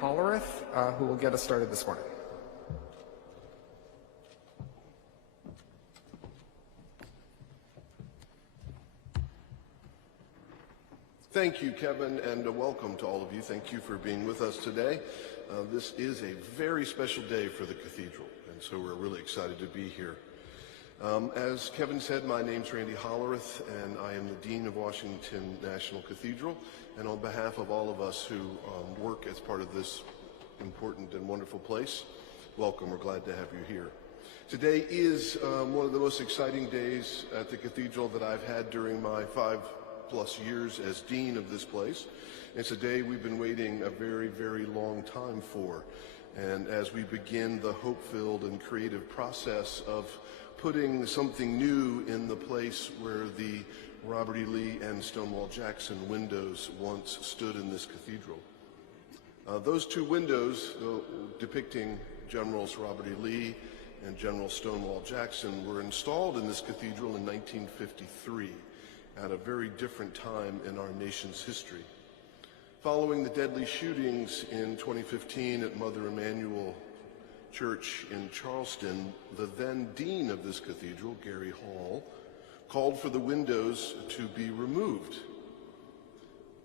Hollerith, who will get us started this morning. Thank you, Kevin, and welcome to all of you. Thank you for being with us today. This is a very special day for the Cathedral, and so we're really excited to be here. As Kevin said, my name's Randy Hollerith, and I am the Dean of Washington National Cathedral. And on behalf of all of us who work as part of this important and wonderful place, welcome. We're glad to have you here. Today is one of the most exciting days at the Cathedral that I've had during my 5+ years as Dean of this place. It's a day we've been waiting a very, very long time for. And as we begin the hope-filled and creative process of putting something new in the place where the Robert E. Lee and Stonewall Jackson windows once stood in this cathedral. Those two windows depicting Generals Robert E. Lee and General Stonewall Jackson were installed in this cathedral in 1953 at a very different time in our nation's history. Following the deadly shootings in 2015 at Mother Emanuel Church in Charleston, the then dean of this cathedral, Gary Hall, called for the windows to be removed.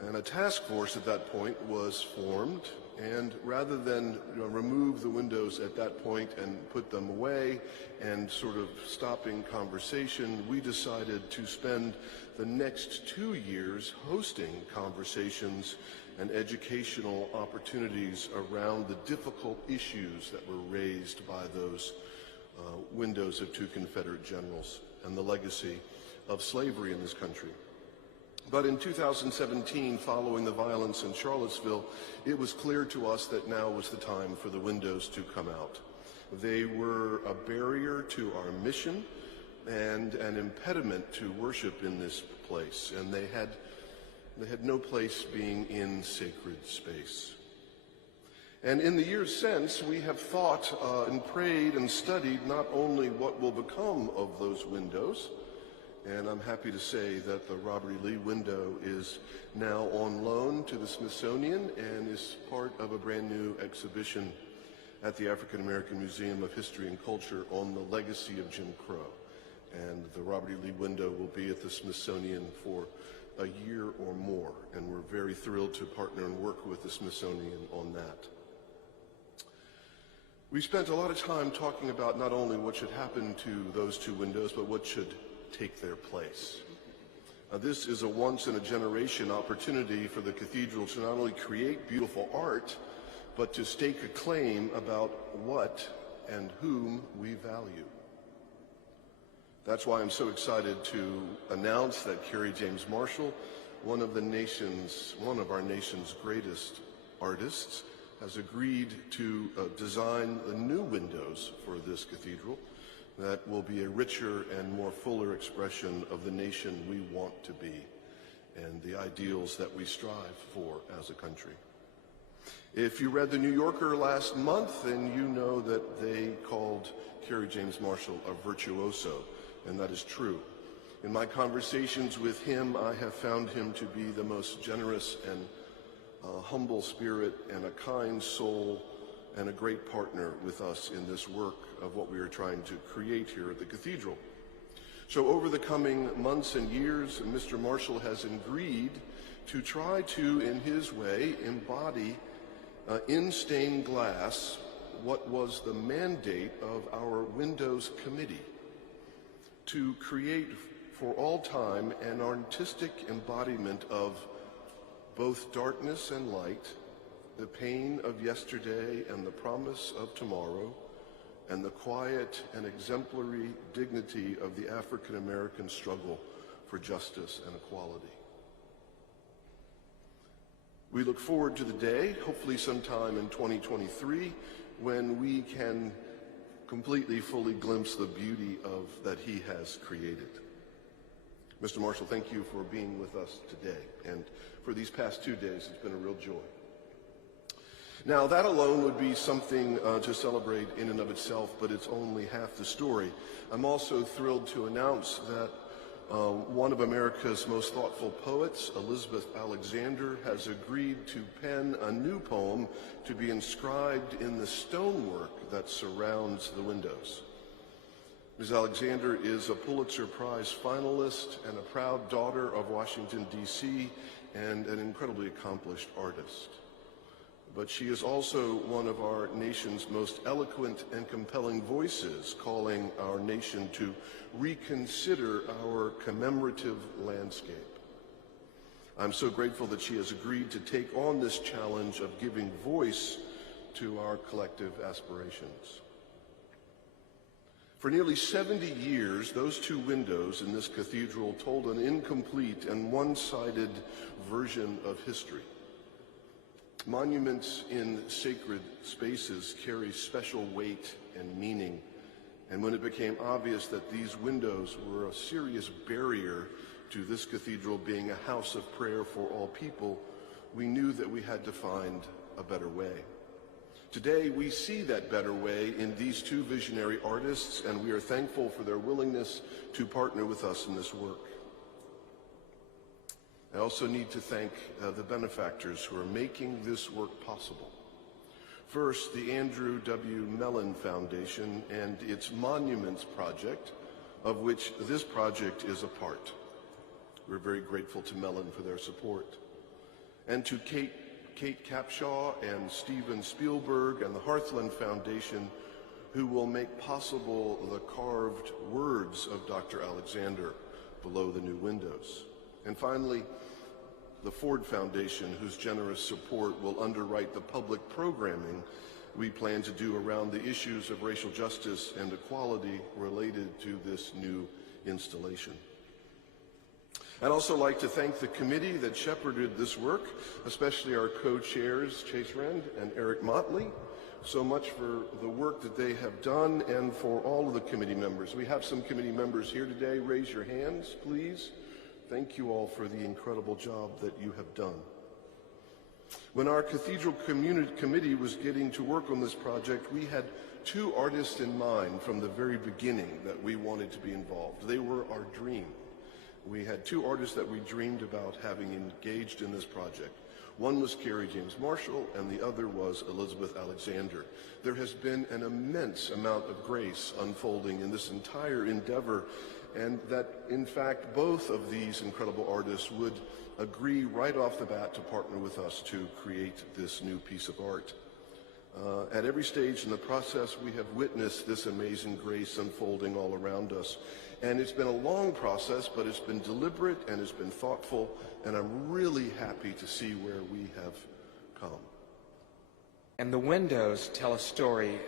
And a task force at that point was formed, and rather than remove the windows at that point and put them away and sort of stopping conversation, we decided to spend the next 2 years hosting conversations and educational opportunities around the difficult issues that were raised by those windows of two Confederate generals and the legacy of slavery in this country. But in 2017, following the violence in Charlottesville, it was clear to us that now was the time for the windows to come out. They were a barrier to our mission and an impediment to worship in this place, and they had no place being in sacred space. And in the years since, we have thought and prayed and studied not only what will become of those windows, and I'm happy to say that the Robert E. Lee window is now on loan to the Smithsonian and is part of a brand new exhibition at the African American Museum of History and Culture on the legacy of Jim Crow. And the Robert E. Lee window will be at the Smithsonian for a year or more, and we're very thrilled to partner and work with the Smithsonian on that. We spent a lot of time talking about not only what should happen to those two windows, but what should take their place. This is a once-in-a-generation opportunity for the cathedral to not only create beautiful art, but to stake a claim about what and whom we value. That's why I'm so excited to announce that Kerry James Marshall, one of our nation's greatest artists, has agreed to design the new windows for this cathedral that will be a richer and more fuller expression of the nation we want to be and the ideals that we strive for as a country. If you read The New Yorker last month, then you know that they called Kerry James Marshall a virtuoso, and that is true. In my conversations with him, I have found him to be the most generous and humble spirit and a kind soul and a great partner with us in this work of what we are trying to create here at the Cathedral. So over the coming months and years, Mr. Marshall has agreed to try to, in his way, embody in stained glass what was the mandate of our Windows Committee, to create for all time an artistic embodiment of both darkness and light, the pain of yesterday and the promise of tomorrow, and the quiet and exemplary dignity of the African American struggle for justice and equality. We look forward to the day, hopefully sometime in 2023, when we can completely, fully glimpse the beauty of that he has created. Mr. Marshall, thank you for being with us today, and for these past 2 days, it's been a real joy. Now, that alone would be something to celebrate in and of itself, but it's only half the story. I'm also thrilled to announce that One of America's most thoughtful poets, Elizabeth Alexander, has agreed to pen a new poem to be inscribed in the stonework that surrounds the windows. Ms. Alexander is a Pulitzer Prize finalist and a proud daughter of Washington, D.C., and an incredibly accomplished artist. But she is also one of our nation's most eloquent and compelling voices, calling our nation to reconsider our commemorative landscape. I'm so grateful that she has agreed to take on this challenge of giving voice to our collective aspirations. For nearly 70 years, those two windows in this cathedral told an incomplete and one-sided version of history. Monuments in sacred spaces carry special weight and meaning, and when it became obvious that these windows were a serious barrier to this cathedral being a house of prayer for all people, we knew that we had to find a better way. Today, we see that better way in these two visionary artists, and we are thankful for their willingness to partner with us in this work. I also need to thank the benefactors who are making this work possible. First, the Andrew W. Mellon Foundation and its Monuments Project, of which this project is a part. We're very grateful to Mellon for their support. And to Kate Capshaw and Steven Spielberg and the Hearthland Foundation, who will make possible the carved words of Dr. Alexander below the new windows. And finally, the Ford Foundation, whose generous support will underwrite the public programming we plan to do around the issues of racial justice and equality related to this new installation. I'd also like to thank the committee that shepherded this work, especially our co-chairs, Chase Rend and Eric Motley, so much for the work that they have done and for all of the committee members. We have some committee members here today. Raise your hands, please. Thank you all for the incredible job that you have done. When our Cathedral Committee was getting to work on this project, we had two artists in mind from the very beginning that we wanted to be involved. They were our dream. We had two artists that we dreamed about having engaged in this project. One was Kerry James Marshall, and the other was Elizabeth Alexander. There has been an immense amount of grace unfolding in this entire endeavor, and that, in fact, both of these incredible artists would agree right off the bat to partner with us to create this new piece of art. At every stage in the process, we have witnessed this amazing grace unfolding all around us. And it's been a long process, but it's been deliberate and it's been thoughtful, and I'm really happy to see where we have come. And the windows tell a story.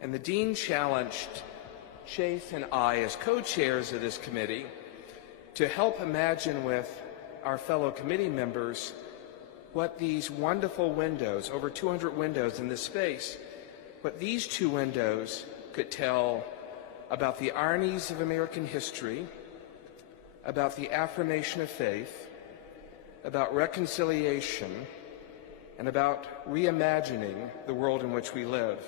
And the Dean challenged Chase and I, as co-chairs of this committee, to help imagine with our fellow committee members what these wonderful windows, over 200 windows in this space, what these two windows could tell about the ironies of American history, about the affirmation of faith, about reconciliation, and about reimagining the world in which we live.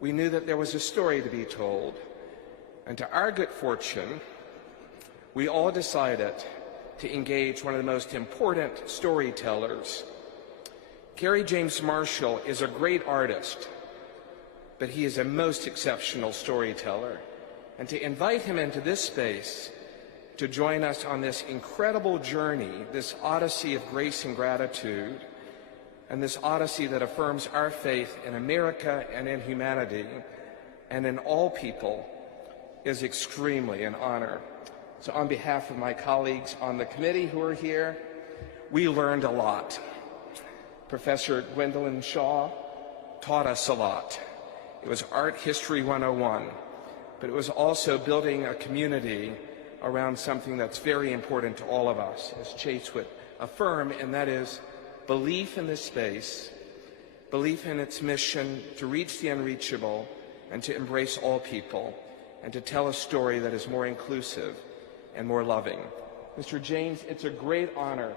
We knew that there was a story to be told, and to our good fortune, we all decided to engage one of the most important storytellers. Kerry James Marshall is a great artist, but he is a most exceptional storyteller. And to invite him into this space to join us on this incredible journey, this odyssey of grace and gratitude, and this odyssey that affirms our faith in America and in humanity and in all people, is extremely an honor. So on behalf of my colleagues on the committee who are here, we learned a lot. Professor Gwendolyn Shaw taught us a lot. It was Art History 101, but it was also building a community around something that's very important to all of us, as Chase would affirm, and that is belief in this space, belief in its mission to reach the unreachable and to embrace all people, and to tell a story that is more inclusive and more loving. Mr. James, it's a great honor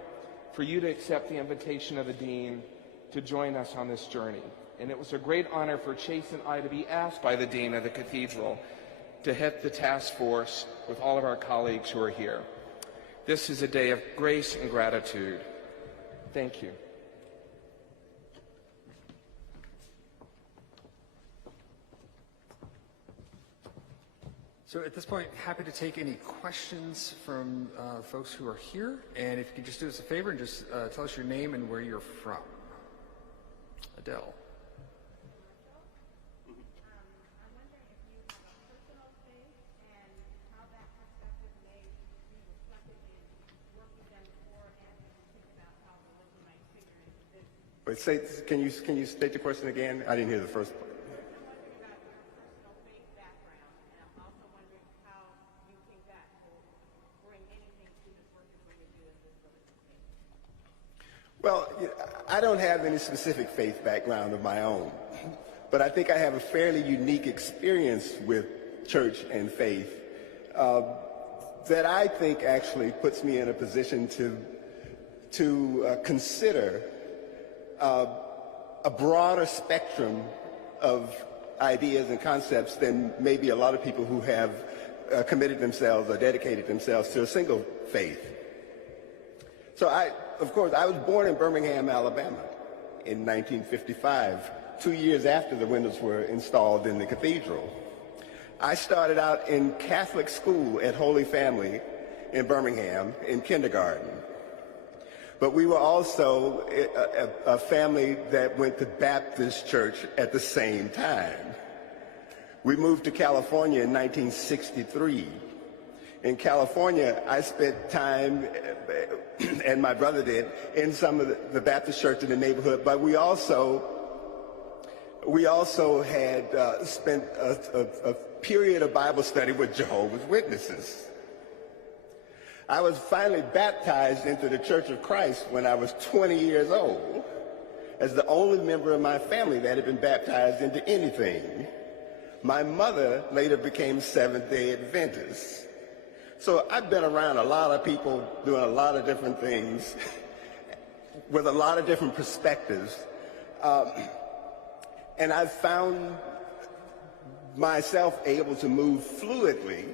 for you to accept the invitation of the Dean to join us on this journey. And it was a great honor for Chase and I to be asked by the Dean of the Cathedral to head the task force with all of our colleagues who are here. This is a day of grace and gratitude. Thank you. So at this point, happy to take any questions from folks who are here. And if you could just do us a favor and just tell us your name and where you're from. Adele. Wait, can you state the question again? I didn't hear the first part. Well, I don't have any specific faith background of my own, but I think I have a fairly unique experience with church and faith that I think actually puts me in a position to consider a broader spectrum of ideas and concepts than maybe a lot of people who have committed themselves or dedicated themselves to a single faith. So of course, I was born in Birmingham, Alabama in 1955, 2 years after the windows were installed in the Cathedral. I started out in Catholic school at Holy Family in Birmingham in kindergarten. But we were also a family that went to Baptist church at the same time. We moved to California in 1963. In California, I spent time, and my brother did, in some of the Baptist church in the neighborhood, but we also had spent a period of Bible study with Jehovah's Witnesses. I was finally baptized into the Church of Christ when I was 20 years old, as the only member of my family that had been baptized into anything. My mother later became Seventh-day Adventist. So I've been around a lot of people doing a lot of different things with a lot of different perspectives. And I've found myself able to move fluidly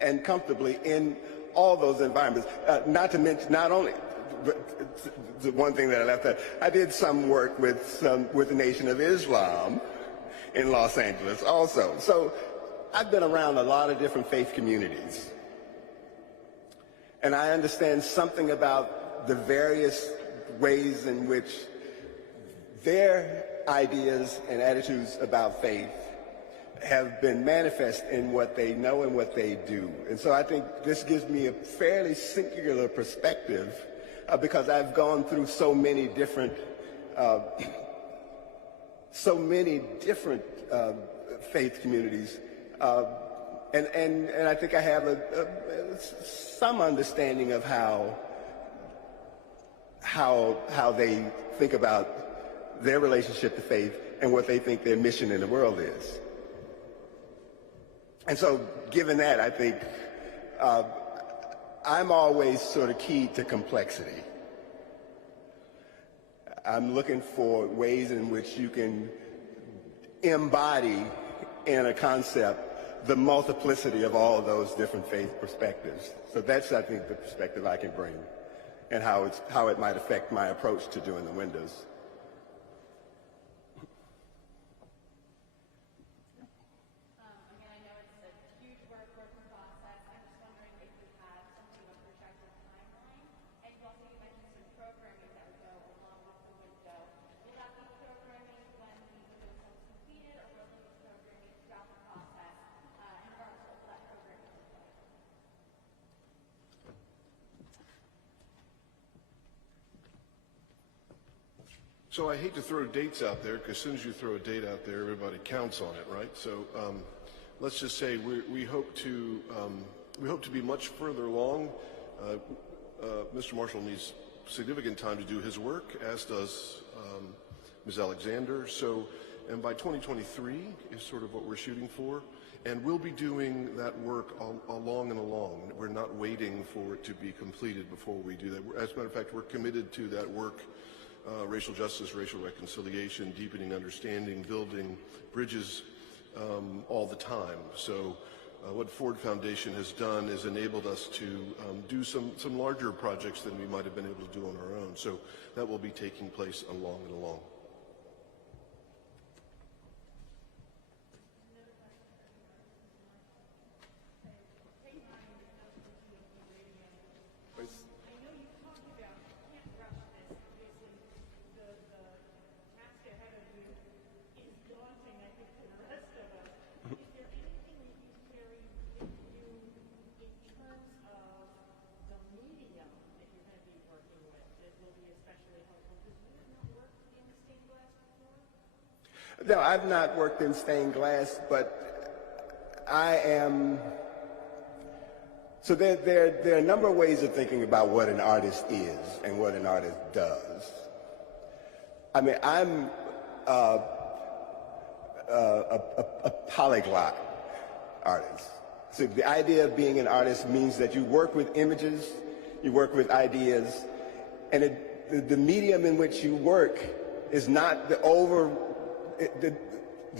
and comfortably in all those environments. Not to mention, not only the one thing that I left out, I did some work with the Nation of Islam in Los Angeles also. So I've been around a lot of different faith communities. And I understand something about the various ways in which their ideas and attitudes about faith have been manifest in what they know and what they do. And so I think this gives me a fairly singular perspective because I've gone through so many different faith communities. And I think I have some understanding of how they think about their relationship to faith and what they think their mission in the world is. And so given that, I think I'm always sort of keyed to complexity. I'm looking for ways in which you can embody in a concept the multiplicity of all of those different faith perspectives. So that's, I think, the perspective I can bring and how it might affect my approach to doing the windows. So I hate to throw dates out there, because as soon as you throw a date out there, everybody counts on it, right? So let's just say we hope to be much further along. Mr. Marshall needs significant time to do his work, as does Ms. Alexander. So, and by 2023 is sort of what we're shooting for. And we'll be doing that work along and along. We're not waiting for it to be completed before we do that. As a matter of fact, we're committed to that work. Racial justice, racial reconciliation, deepening understanding, building bridges all the time. So what Ford Foundation has done is enabled us to do some larger projects than we might have been able to do on our own. So that will be taking place along and along. No, I've not worked in stained glass, but I am. So there are a number of ways of thinking about what an artist is and what an artist does. I mean, I'm a polyglot artist. So the idea of being an artist means that you work with images, you work with ideas, and the medium in which you work is not the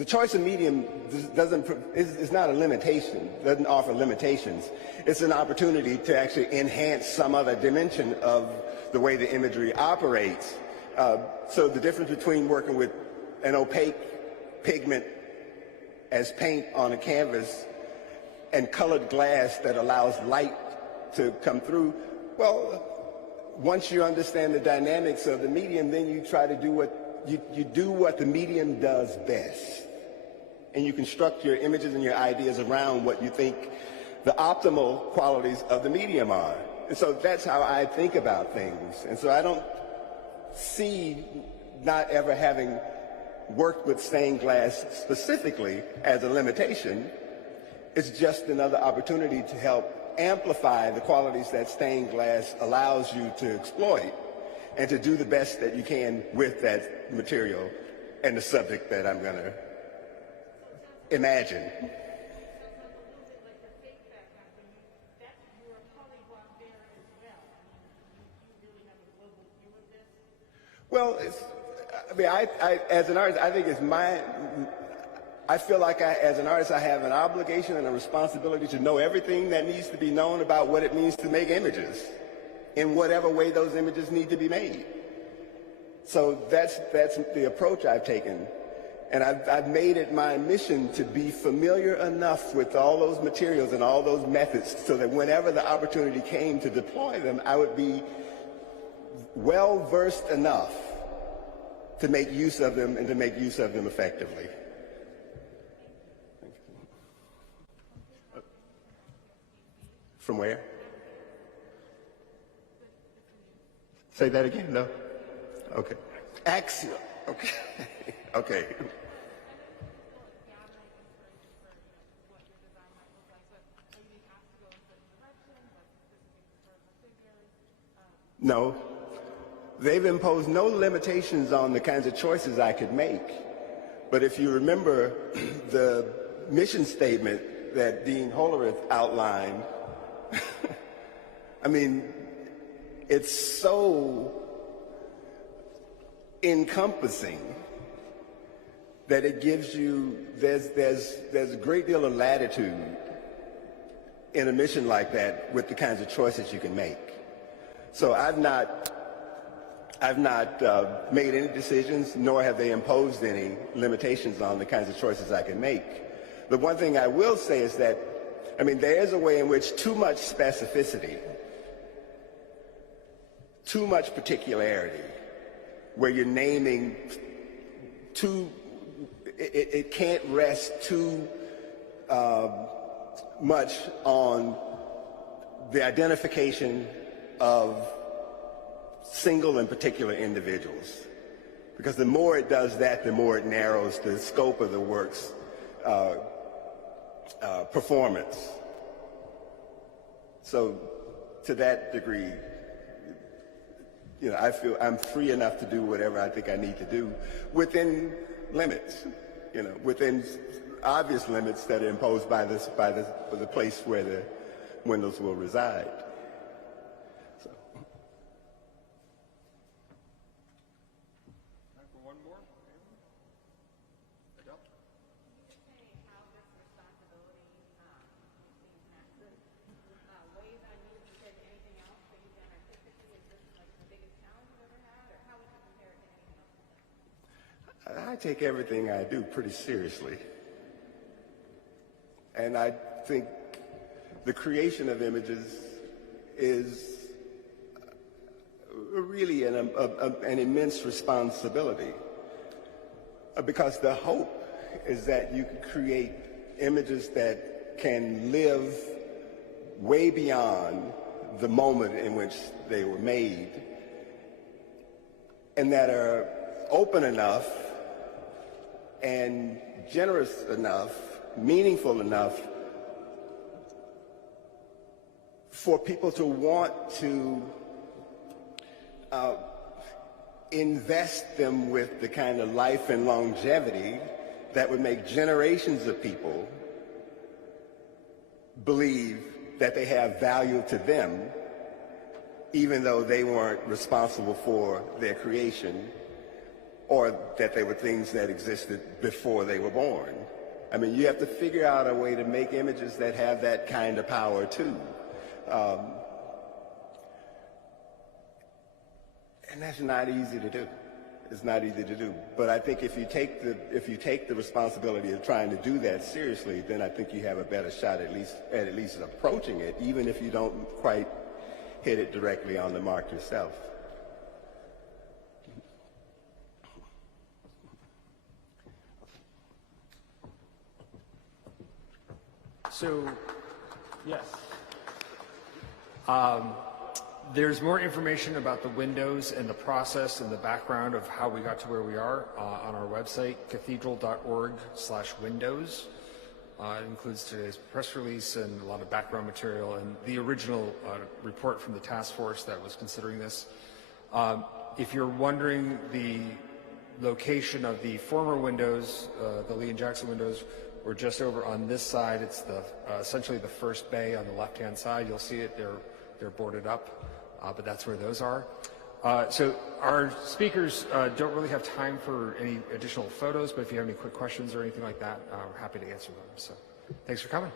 choice of medium is not a limitation, doesn't offer limitations. It's an opportunity to actually enhance some other dimension of the way the imagery operates. So the difference between working with an opaque pigment as paint on a canvas and colored glass that allows light to come through, well, once you understand the dynamics of the medium, then you try to do what you do what the medium does best, and you construct your images and your ideas around what you think the optimal qualities of the medium are. And so that's how I think about things. And so I don't see not ever having worked with stained glass specifically as a limitation. It's just another opportunity to help amplify the qualities that stained glass allows you to exploit, and to do the best that you can with that material and the subject that I'm going to imagine. Well, I mean, I as an artist, I think it's I feel like as an artist, I have an obligation and a responsibility to know everything that needs to be known about what it means to make images, in whatever way those images need to be made. So that's the approach I've taken. And I've made it my mission to be familiar enough with all those materials and all those methods so that whenever the opportunity came to deploy them, I would be well versed enough to make use of them and to make use of them effectively. From where? Say that again? No? Okay. Axial. Okay. Okay. No. They've imposed no limitations on the kinds of choices I could make. But if you remember the mission statement that Dean Hollerith outlined, I mean, it's so encompassing that it gives you, there's a great deal of latitude in a mission like that with the kinds of choices you can make. So I've not made any decisions, nor have they imposed any limitations on the kinds of choices I can make. The one thing I will say is that, I mean, there is a way in which too much specificity, too much particularity, where you're naming too, it can't rest too much on the identification of single and particular individuals. Because the more it does that, the more it narrows the scope of the work's performance. So to that degree, you know, I feel I'm free enough to do whatever I think I need to do within limits, you know, within obvious limits that are imposed by the place where the windows will reside. So. Time for one more. Adele? I take everything I do pretty seriously. And I think the creation of images is really an immense responsibility, because the hope is that you can create images that can live way beyond the moment in which they were made, and that are open enough and generous enough, meaningful enough for people to want to invest them with the kind of life and longevity that would make generations of people believe that they have value to them, even though they weren't responsible for their creation, or that they were things that existed before they were born. I mean, you have to figure out a way to make images that have that kind of power too. And that's not easy to do. It's not easy to do. But I think if you take the responsibility of trying to do that seriously, then I think you have a better shot at least approaching it, even if you don't quite hit it directly on the mark yourself. So, yes. There's more information about the windows and the process and the background of how we got to where we are on our website, cathedral.org/windows. It includes today's press release and a lot of background material and the original report from the task force that was considering this. If you're wondering the location of the former windows, the Lee and Jackson windows, we're just over on this side. It's the essentially the first bay on the left-hand side. You'll see it. They're boarded up, but that's where those are. So our speakers don't really have time for any additional photos, but if you have any quick questions or anything like that, we're happy to answer them. So thanks for coming.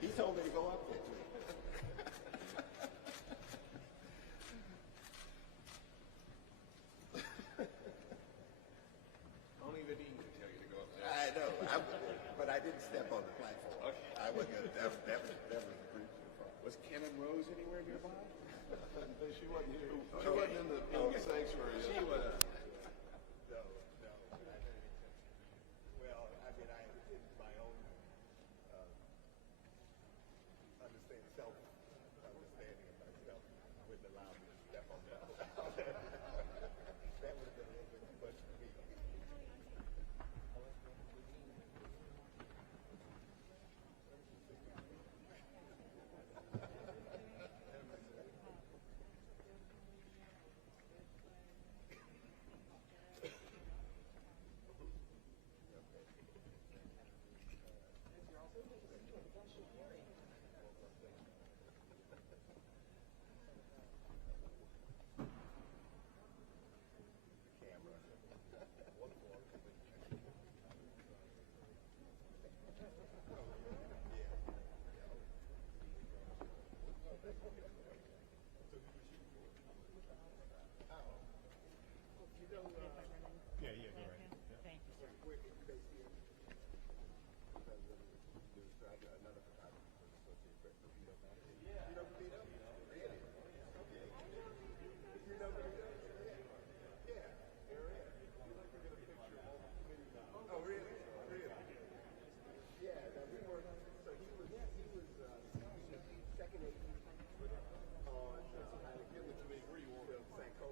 He told me to go up there. Only the dean can tell you to go up there. I know, but I didn't step on the platform. Okay. I wasn't gonna, that was the brief. Was Kennan Rose anywhere nearby? She wasn't here. She wasn't in the sanctuary yet. She was. No. Well, I mean, I in my own self-understanding of myself wouldn't allow me to step on that. That would have been a little bit too much for me.